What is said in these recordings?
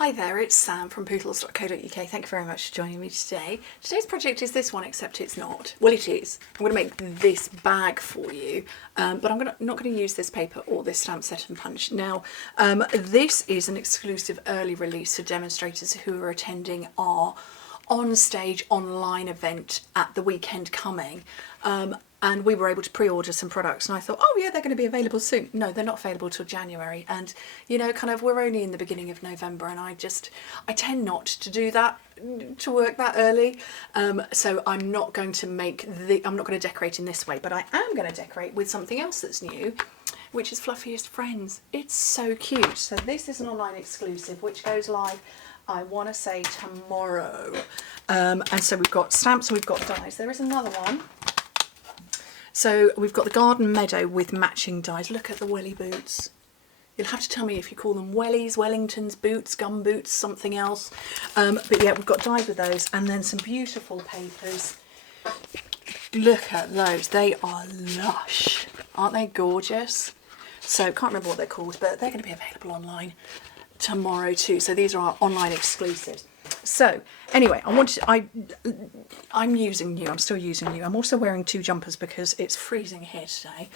Hi there, it's Sam from Pootles.co.uk. Thank you very much for joining me today. Today's project is this one, except it's not. Well, it is. I'm going to make this bag for you, but I'm not going to use this paper or this stamp set and punch. Now, this is an exclusive early release for demonstrators who are attending our on-stage online event at the weekend coming. And we were able to pre-order some products, and I thought, oh yeah, they're going to be available soon. No, they're not available till January, and you know, kind of, we're only in the beginning of November, and I tend not to do that, to work that early. So I'm not going to I'm not going to decorate in this way, but I am going to decorate with something else that's new, which is Fluffiest Friends. It's so cute. So this is an online exclusive, which goes live, I want to say tomorrow. And so we've got stamps and we've got dies. There is another one. So we've got the garden meadow with matching dies. Look at the welly boots. You'll have to tell me if you call them wellies, Wellingtons, boots, gum boots, something else. But yeah, we've got dies with those, and then some beautiful papers. Look at those. They are lush. Aren't they gorgeous? So can't remember what they're called, but they're going to be available online tomorrow too. So these are our online exclusives. So anyway, I'm using new. I'm still using new. I'm also wearing two jumpers because it's freezing here today.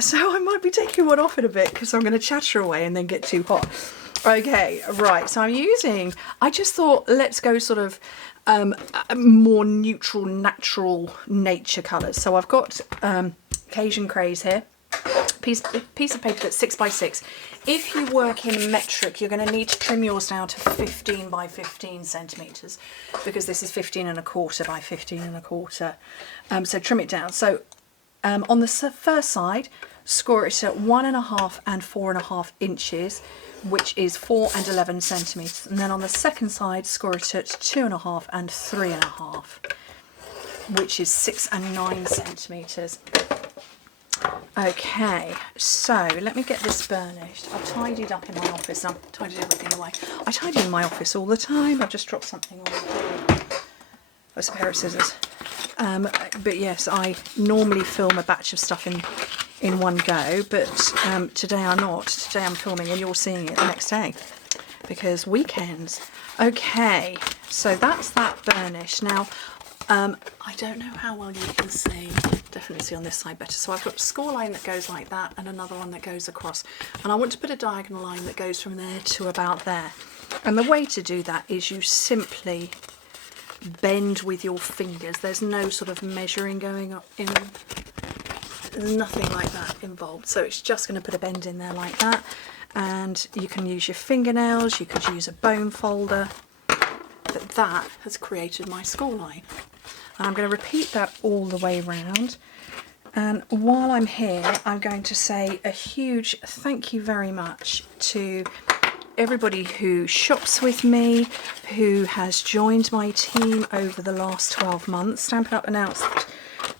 So I might be taking one off in a bit because I'm going to chatter away and then get too hot. Okay, right. So I just thought, let's go sort of more neutral, natural nature colours. So I've got Cajun Craze here. Piece of paper that's 6 by 6. If you work in metric, you're going to need to trim yours down to 15 by 15 centimetres, because this is 15 1/4 by 15 1/4. So trim it down. So on the first side, score it at 1.5 and 4.5 inches, which is 4 and 11 centimetres. And then on the second side, score it at 2.5 and 3.5, which is 6 and 9 centimetres. Okay, so let me get this burnished. I've tidied up in my office. I've tidied everything away. I tidy in my office all the time. I've just dropped something on the floor. That's a pair of scissors. But yes, I normally film a batch of stuff in one go, but today I'm not. Today I'm filming and you're seeing it the next day, because weekends. Okay, so that's that burnish. Now, I don't know how well you can see. Definitely see on this side better. So I've got a score line that goes like that and another one that goes across. And I want to put a diagonal line that goes from there to about there. And the way to do that is you simply bend with your fingers. There's no sort of measuring going up in, nothing like that involved. So it's just going to put a bend in there like that. And you can use your fingernails, you could use a bone folder. But that has created my score line. And I'm going to repeat that all the way round. And while I'm here, I'm going to say a huge thank you very much to everybody who shops with me, who has joined my team over the last 12 months. Stampin' Up! Announced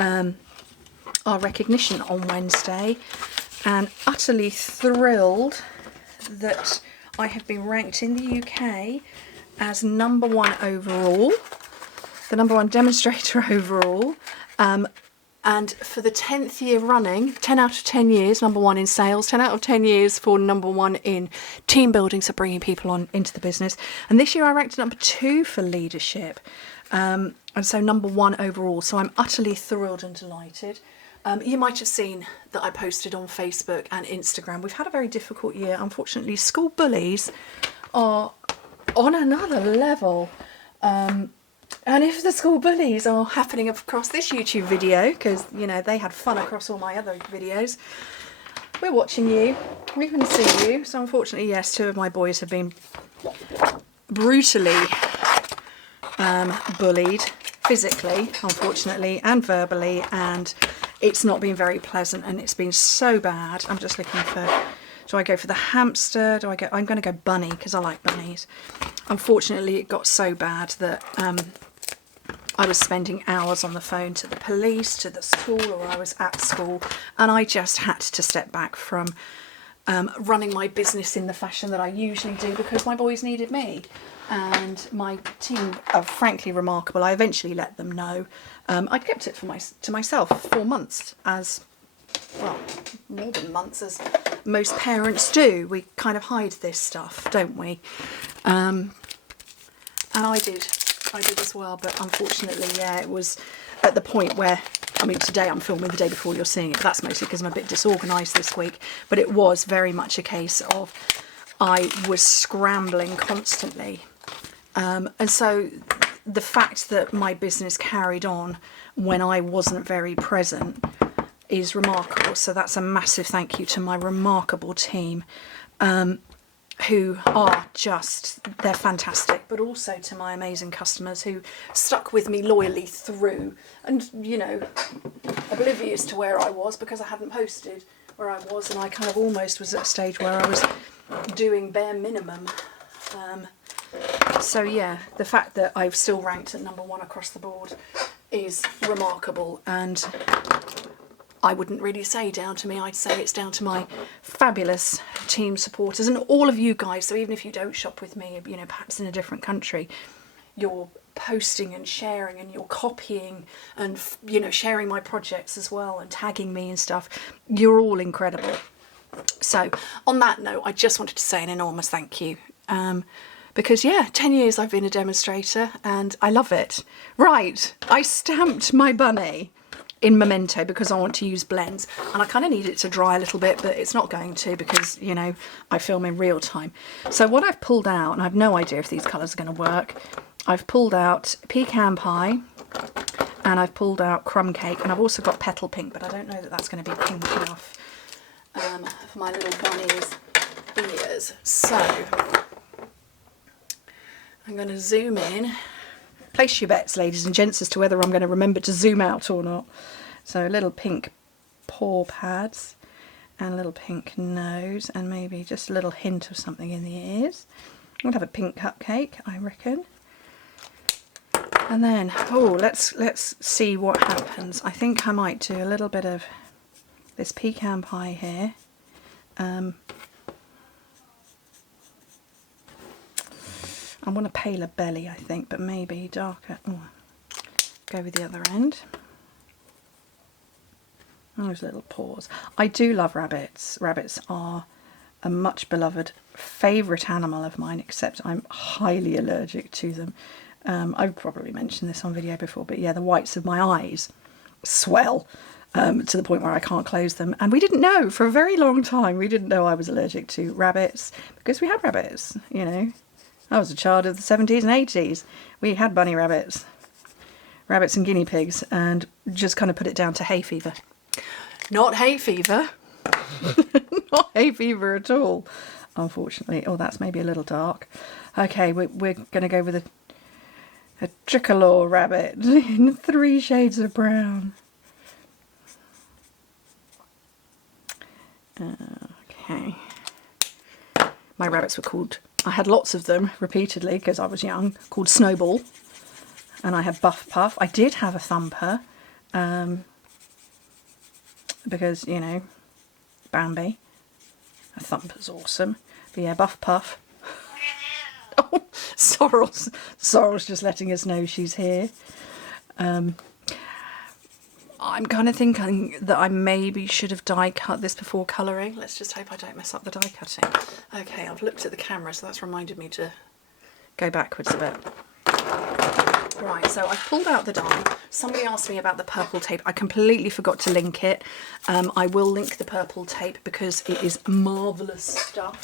our recognition on Wednesday, and utterly thrilled that I have been ranked in the UK as #1 overall, the #1 demonstrator overall, and for the 10th year running, 10 out of 10 years, #1 in sales, 10 out of 10 years for #1 in team building, so bringing people on into the business. And this year I ranked #2 for leadership, and so #1 overall. So I'm utterly thrilled and delighted. You might have seen that I posted on Facebook and Instagram. We've had a very difficult year. Unfortunately, school bullies are on another level. And if the school bullies are happening across this YouTube video, because, you know, they had fun across all my other videos, we're watching you, we can see you. So unfortunately, yes, 2 of my boys have been brutally bullied, physically, unfortunately, and verbally, and it's not been very pleasant, and it's been so bad. I'm just looking for, do I go for the hamster? I'm going to go bunny, because I like bunnies. Unfortunately, it got so bad that I was spending hours on the phone to the police, to the school, or I was at school, and I just had to step back from running my business in the fashion that I usually do, because my boys needed me. And my team are frankly remarkable. I eventually let them know. I kept it to myself for 4 months, as well, more than months, most parents do. We kind of hide this stuff, don't we? And I did as well, but unfortunately, yeah, it was at the point where, I mean, today I'm filming the day before you're seeing it, but that's mostly because I'm a bit disorganised this week, but it was very much a case of I was scrambling constantly. And so the fact that my business carried on when I wasn't very present is remarkable. So that's a massive thank you to my remarkable team, who are just, they're fantastic, but also to my amazing customers who stuck with me loyally through, and, you know, oblivious to where I was because I hadn't posted where I was, and I kind of almost was at a stage where I was doing bare minimum. So yeah, the fact that I've still ranked at #1 across the board is remarkable, and I wouldn't really say down to me. I'd say it's down to my fabulous team supporters and all of you guys. So even if you don't shop with me, you know, perhaps in a different country, you're posting and sharing and you're copying and, you know, sharing my projects as well and tagging me and stuff. You're all incredible. So on that note, I just wanted to say an enormous thank you. Because yeah, 10 years I've been a demonstrator and I love it. Right, I stamped my bunny in Memento because I want to use blends, and I kind of need it to dry a little bit, but it's not going to because, you know, I film in real time. So what I've pulled out, and I have no idea if these colours are going to work, I've pulled out pecan pie and I've pulled out crumb cake, and I've also got petal pink, but I don't know that that's going to be pink enough for my little bunny's ears. So I'm going to zoom in. Place your bets, ladies and gents, as to whether I'm going to remember to zoom out or not. So little pink paw pads and a little pink nose, and maybe just a little hint of something in the ears. I'm going to have a pink cupcake, I reckon. And then, oh, let's see what happens. I think I might do a little bit of this pecan pie here. I want a paler belly, I think, but maybe darker. Oh, go with the other end. Those little paws. I do love rabbits. Rabbits are a much beloved favourite animal of mine, except I'm highly allergic to them. I've probably mentioned this on video before, but yeah, the whites of my eyes swell to the point where I can't close them. And we didn't know for a very long time. We didn't know I was allergic to rabbits because we had rabbits, you know. I was a child of the 70s and 80s. We had bunny rabbits, rabbits and guinea pigs, and just kind of put it down to hay fever. Not hay fever. Not hay fever at all, unfortunately. Oh, that's maybe a little dark. Okay, we're going to go with a tricolor rabbit in 3 shades of brown. Okay. My rabbits were called, I had lots of them repeatedly because I was young, called Snowball. And I had Buff Puff. I did have a Thumper because, you know, Bambi. A Thumper's awesome. But yeah, Buff Puff. Oh, Sorrel's just letting us know she's here. I'm kind of thinking that I maybe should have die cut this before colouring. Let's just hope I don't mess up the die cutting. Okay, I've looked at the camera, so that's reminded me to go backwards a bit. Right, so I've pulled out the die. Somebody asked me about the purple tape. I completely forgot to link it. I will link the purple tape because it is marvellous stuff.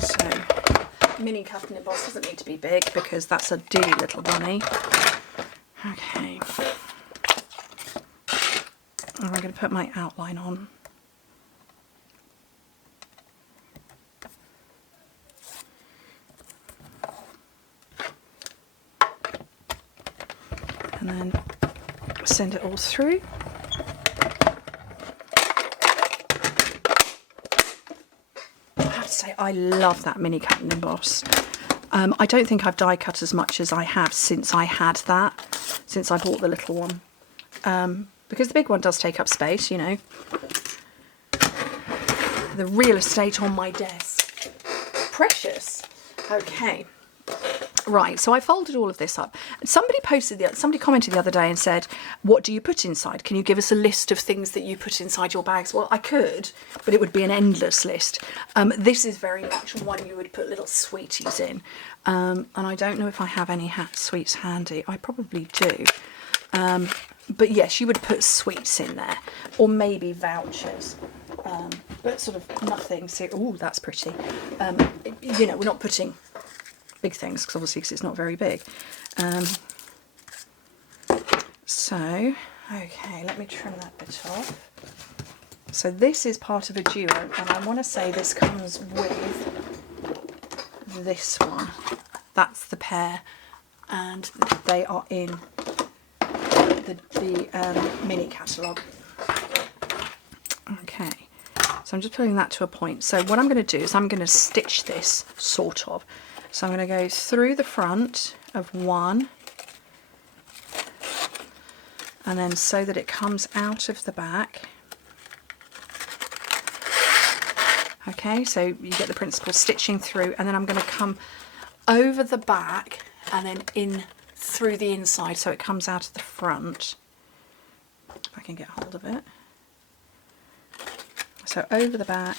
So, mini cut and emboss doesn't need to be big because that's a dear little bunny. Okay, and I'm going to put my outline on. And then send it all through. I have to say, I love that mini cut and emboss. I don't think I've die cut as much as I have since I had that, since I bought the little one. Because the big one does take up space, you know. The real estate on my desk. Precious. Okay. Right, so I folded all of this up. Somebody commented the other day and said, what do you put inside? Can you give us a list of things that you put inside your bags? Well, I could, but it would be an endless list. This is very much one you would put little sweeties in. And I don't know if I have any sweets handy. I probably do. But yes, you would put sweets in there, or maybe vouchers. But sort of nothing. Oh, that's pretty. You know, we're not putting big things because it's not very big. So, okay, let me trim that bit off. So this is part of a duo, and I want to say this comes with this one. That's the pair, and they are in the mini catalogue. Okay, so I'm just putting that to a point. So what I'm going to do is I'm going to stitch this, sort of. So I'm going to go through the front of one, and then so that it comes out of the back. Okay, so you get the principle, stitching through, and then I'm going to come over the back and then in through the inside so it comes out of the front. If I can get hold of it. So over the back.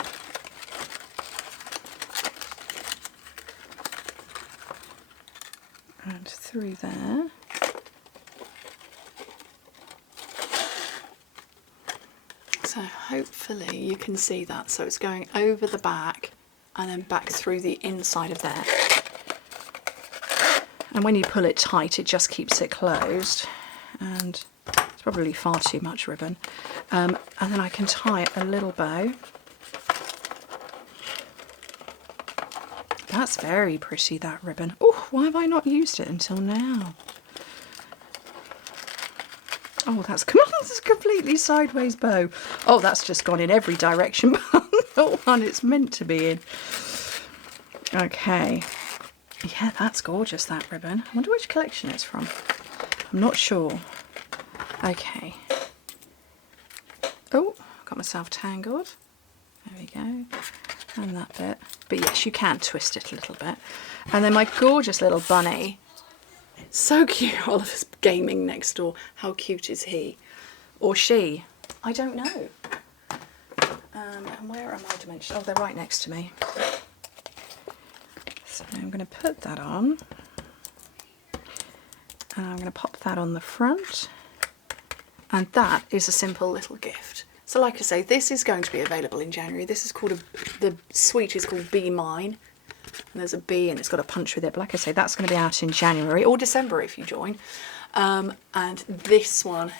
And through there. So hopefully you can see that. So it's going over the back and then back through the inside of there. And when you pull it tight, it just keeps it closed. And it's probably far too much ribbon. And then I can tie a little bow. That's very pretty, that ribbon. Oh, why have I not used it until now? Oh, that's a completely sideways bow. Oh, that's just gone in every direction but the one it's meant to be in. Okay. Yeah, that's gorgeous, that ribbon. I wonder which collection it's from. I'm not sure. Okay. Oh, got myself tangled. There we go. And that bit. But yes, you can twist it a little bit. And then my gorgeous little bunny. So cute. Oliver's gaming next door. How cute is he? Or she? I don't know. And where are my dimensions? Oh, they're right next to me. So I'm going to put that on. And I'm going to pop that on the front. And that is a simple little gift. So like I say, this is going to be available in January. This is called the suite is called Be Mine. And there's a bee and it's got a punch with it. But like I say, that's going to be out in January or December if you join. And this one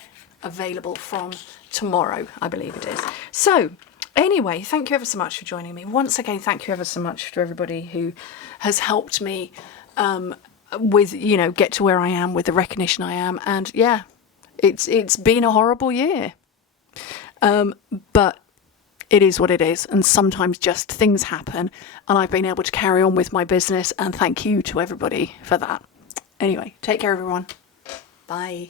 available from tomorrow, I believe it is. So anyway, thank you ever so much for joining me. Once again, thank you ever so much to everybody who has helped me with, you know, get to where I am with the recognition I am. And yeah, it's been a horrible year. But it is what it is, and sometimes just things happen, and I've been able to carry on with my business, and thank you to everybody for that. Anyway, take care everyone. Bye.